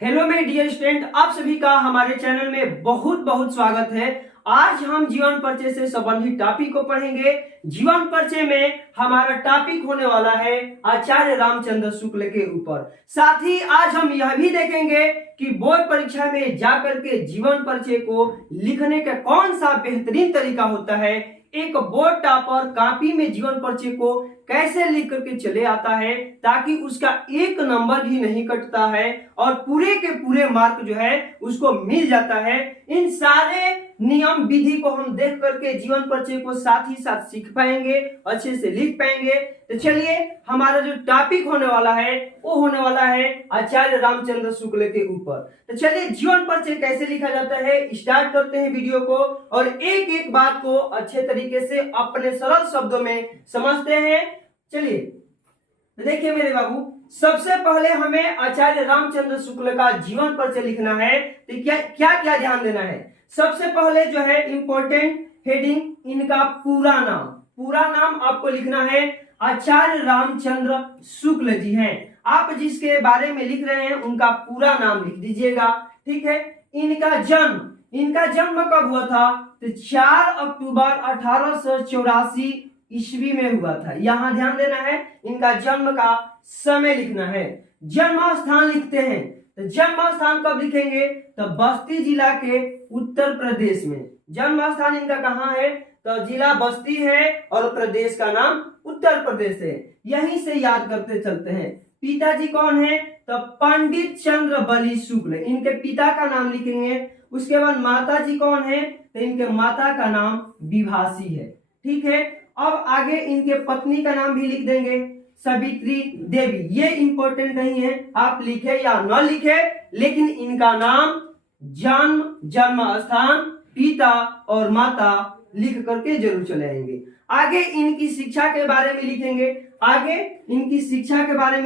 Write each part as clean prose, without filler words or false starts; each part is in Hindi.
हेलो मेरे डियर स्टूडेंट, आप सभी का हमारे चैनल में बहुत बहुत स्वागत है। आज हम जीवन परिचय से संबंधित टॉपिक को पढ़ेंगे। जीवन परिचय में हमारा टॉपिक होने वाला है आचार्य रामचंद्र शुक्ल के ऊपर। साथ ही आज हम यह भी देखेंगे कि बोर्ड परीक्षा में जाकर के जीवन परिचय को लिखने का कौन सा बेहतरीन तरीका होता है। एक बोर्ड टॉपर कॉपी में जीवन परिचय को कैसे लिख करके चले आता है ताकि उसका एक नंबर भी नहीं कटता है और पूरे के पूरे मार्क जो है उसको मिल जाता है। इन सारे नियम विधि को हम देख करके जीवन परिचय को साथ ही साथ सीख पाएंगे, अच्छे से लिख पाएंगे। तो चलिए, हमारा जो टॉपिक होने वाला है वो होने वाला है आचार्य रामचंद्र शुक्ल के ऊपर। तो चलिए, जीवन परिचय कैसे लिखा जाता है स्टार्ट करते हैं वीडियो को और एक एक बात को अच्छे तरीके से अपने सरल शब्दों में समझते हैं। चलिए देखिए मेरे बाबू, सबसे पहले हमें आचार्य रामचंद्र शुक्ल का जीवन परिचय लिखना है। तो क्या क्या क्या ध्यान देना है? सबसे पहले जो है इंपॉर्टेंट हेडिंग, इनका पूरा नाम आपको लिखना है आचार्य रामचंद्र शुक्ल जी हैं। आप जिसके बारे में लिख रहे हैं उनका पूरा नाम लिख दीजिएगा, ठीक है। इनका जन्म कब हुआ था? तो 4 अक्टूबर 1884 ईस्वी में हुआ था। यहां ध्यान देना है, इनका जन्म का समय लिखना है। जन्म स्थान लिखते हैं, तो जन्म स्थान कब लिखेंगे? तो बस्ती जिला के उत्तर प्रदेश में। जन्म स्थान इनका कहाँ है? तो जिला बस्ती है और प्रदेश का नाम उत्तर प्रदेश है। यहीं से याद करते चलते हैं। पिताजी कौन है? तो पंडित चंद्र बली शुक्ल, इनके पिता का नाम लिखेंगे। उसके बाद माता जी कौन है? तो इनके माता का नाम विभासी है, ठीक है। अब आगे इनके पत्नी का नाम भी लिख देंगे, सावित्री देवी। ये इंपॉर्टेंट नहीं है, आप लिखे या न लिखे, लेकिन इनका नाम, जन्म स्थान, पिता और माता लिख करके जरूर चले आएंगे। आगे इनकी शिक्षा के बारे में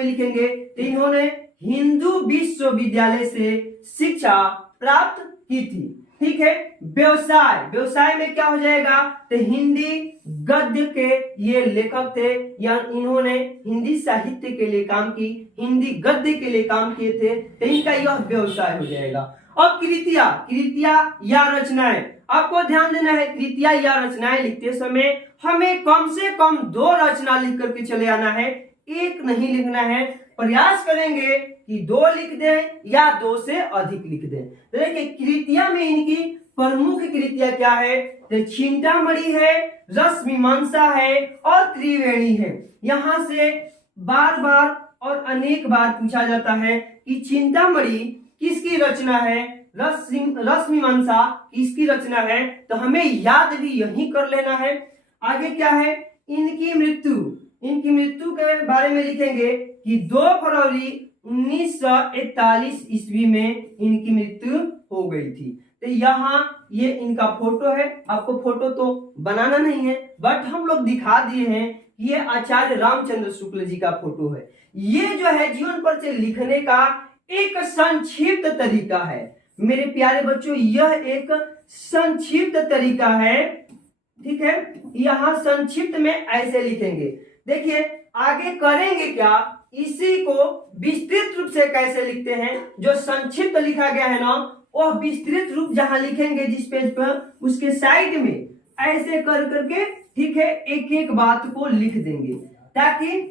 लिखेंगे। तो इन्होंने हिंदू विश्वविद्यालय से शिक्षा प्राप्त की थी, ठीक है। व्यवसाय में क्या हो जाएगा? तो हिंदी गद्य के ये लेखक थे, या इन्होंने हिंदी साहित्य के लिए काम की, हिंदी गद्य के लिए काम किए थे, तो इनका यह व्यवसाय हो जाएगा। अब कृतियां या रचनाएं, आपको ध्यान देना है। कृतियां या रचनाएं लिखते समय हमें कम से कम 2 रचना लिख करके चले आना है, एक नहीं लिखना है। प्रयास करेंगे कि 2 लिख दें या 2 से अधिक लिख दें। तो देखिए, कृतियां में इनकी प्रमुख कृतियां क्या है? तो चिंतामणि है, रसमीमांसा है और त्रिवेणी है। यहां से बार बार और अनेक बार पूछा जाता है कि चिंतामणि किसकी रचना है, रसमीमांसा किसकी रचना है, तो हमें याद भी यही कर लेना है। आगे क्या है? इनकी मृत्यु के बारे में लिखेंगे कि 2 फरवरी 1941 ईस्वी में इनकी मृत्यु हो गई थी। तो यहाँ ये इनका फोटो है। आपको फोटो तो बनाना नहीं है, बट हम लोग दिखा दिए हैं। ये आचार्य रामचंद्र शुक्ल जी का फोटो है। ये जो है जीवन परिचय लिखने का एक संक्षिप्त तरीका है मेरे प्यारे बच्चों, यह एक संक्षिप्त तरीका है, ठीक है। यहाँ संक्षिप्त में ऐसे लिखेंगे। देखिए आगे करेंगे क्या, इसी को विस्तृत रूप से कैसे लिखते हैं। जो संक्षिप्त लिखा गया है ना, वह विस्तृत रूप जहां लिखेंगे जिस पेज पर, उसके साइड में ऐसे कर करके, ठीक है, एक एक बात को लिख देंगे ताकि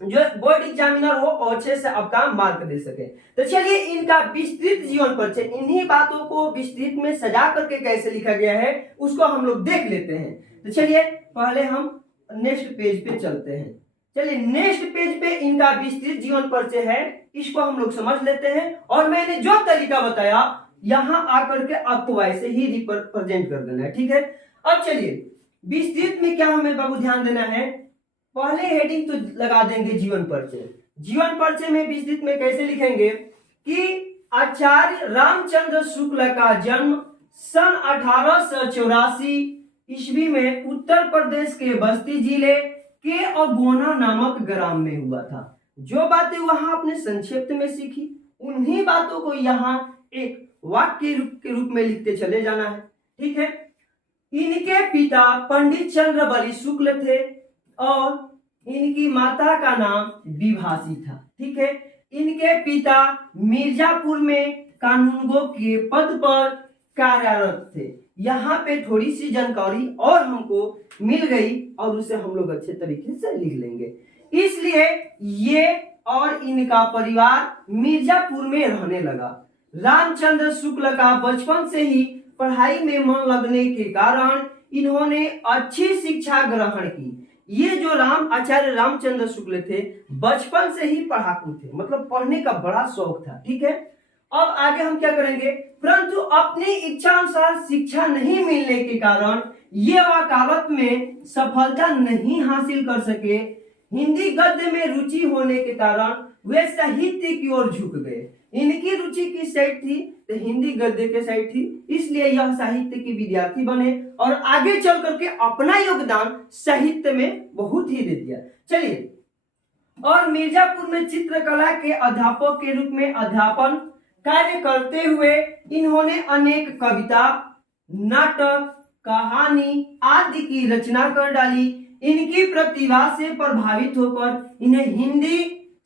जो बोर्ड एग्जामिनर हो अच्छे से आपका मार्क दे सके। तो चलिए, इनका विस्तृत जीवन परिचय, इन्हीं बातों को विस्तृत में सजा करके कैसे लिखा गया है उसको हम लोग देख लेते हैं। तो चलिए पहले हम नेक्स्ट पेज पे चलते हैं। चलिए नेक्स्ट पेज पे इनका विस्तृत जीवन परिचय है, इसको हम लोग समझ लेते हैं। और मैंने जो तरीका बताया यहां आकर के आपको वैसे ही रिप्रेजेंट कर देना है, ठीक है। अब चलिए विस्तृत में क्या हमें बाबू ध्यान देना है। पहले हेडिंग तो लगा देंगे जीवन परिचय में विस्तृत में कैसे लिखेंगे कि आचार्य रामचंद्र शुक्ल का जन्म सन 1884 ईस्वी में उत्तर प्रदेश के बस्ती जिले के अगोना नामक ग्राम में हुआ था। जो बातें वहां आपने संक्षिप्त में सीखी, उन्हीं बातों को यहाँ एक वाक्य के रूप में लिखते चले जाना है, ठीक है। इनके पिता पंडित चंद्र बली शुक्ल थे और इनकी माता का नाम विभासी था, ठीक है। इनके पिता मिर्जापुर में कानूनगो के पद पर कार्यरत थे। यहाँ पे थोड़ी सी जानकारी और हमको मिल गई और उसे हम लोग अच्छे तरीके से लिख लेंगे। इसलिए ये और इनका परिवार मिर्जापुर में रहने लगा। रामचंद्र शुक्ल का बचपन से ही पढ़ाई में मन लगने के कारण इन्होंने अच्छी शिक्षा ग्रहण की। ये जो आचार्य रामचंद्र शुक्ल थे बचपन से ही पढ़ाकू थे, मतलब पढ़ने का बड़ा शौक था। ठीक है, अब आगे हम क्या करेंगे, परंतु अपनी इच्छा अनुसार शिक्षा नहीं मिलने के कारण ये वकालत में सफलता नहीं हासिल कर सके। हिंदी गद्य में रुचि होने के कारण वे साहित्य की ओर झुक गए। इनकी रुचि किस साइड थी, तो हिंदी गद्य के साइड थी, इसलिए यह साहित्य के विद्यार्थी बने और आगे चल करके अपना योगदान साहित्य में बहुत ही दे दिया। चलिए, और मिर्जापुर में चित्रकला के अध्यापक के रूप में अध्यापन कार्य करते हुए इन्होंने अनेक कविता, नाटक, कहानी आदि की रचना कर डाली। इनकी प्रतिभा से प्रभावित होकर इन्हें हिंदी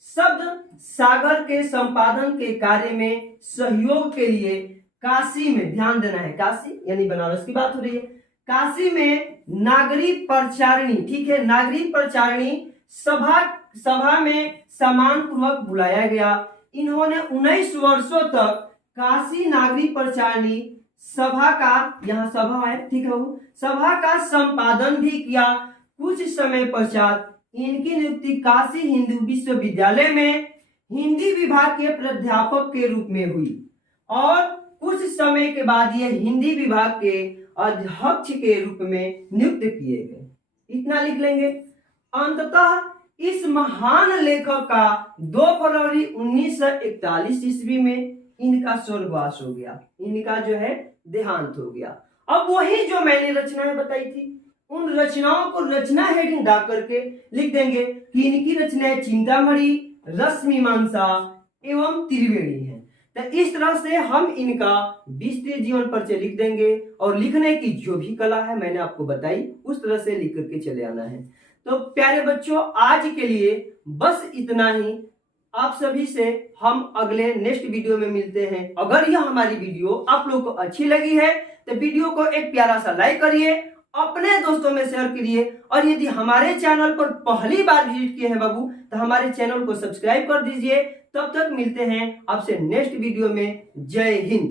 शब्द सागर के संपादन के कार्य में सहयोग के लिए काशी में, ध्यान देना है, काशी यानी बनारस की बात हो रही है, काशी में नागरी प्रचारिणी, ठीक है, नागरी प्रचारिणी सभा में सम्मान पूर्वक बुलाया गया। इन्होंने 19 वर्षों तक काशी नागरी प्रचारिणी सभा का, यहाँ सभा है, ठीक है, सभा का संपादन भी किया। कुछ समय पश्चात इनकी नियुक्ति काशी हिंदू विश्वविद्यालय में हिंदी विभाग के प्राध्यापक के रूप में हुई और कुछ समय के बाद ये हिंदी विभाग के अध्यक्ष के रूप में नियुक्त किए गए। इतना लिख लेंगे। अंततः इस महान लेखक का 2 फरवरी 1941 ईस्वी में इनका स्वर्गवास हो गया, इनका जो है देहांत हो गया। अब वही जो मैंने रचनाएं बताई थी उन रचनाओं को रचना हेडिंग डाल करके लिख देंगे कि इनकी रचनाएं चिंतामणि, रसमीमांसा एवं त्रिवेणी है। तो इस तरह से हम इनका विस्तृत जीवन परिचय लिख देंगे और लिखने की जो भी कला है मैंने आपको बताई उस तरह से लिख करके चले आना है। तो प्यारे बच्चों, आज के लिए बस इतना ही। आप सभी से हम अगले नेक्स्ट वीडियो में मिलते हैं। अगर यह हमारी वीडियो आप लोग को अच्छी लगी है तो वीडियो को एक प्यारा सा लाइक करिए, अपने दोस्तों में शेयर करिए और यदि हमारे चैनल पर पहली बार विजिट किए हैं बाबू तो हमारे चैनल को सब्सक्राइब कर दीजिए। तब तक मिलते हैं आपसे नेक्स्ट वीडियो में। जय हिंद।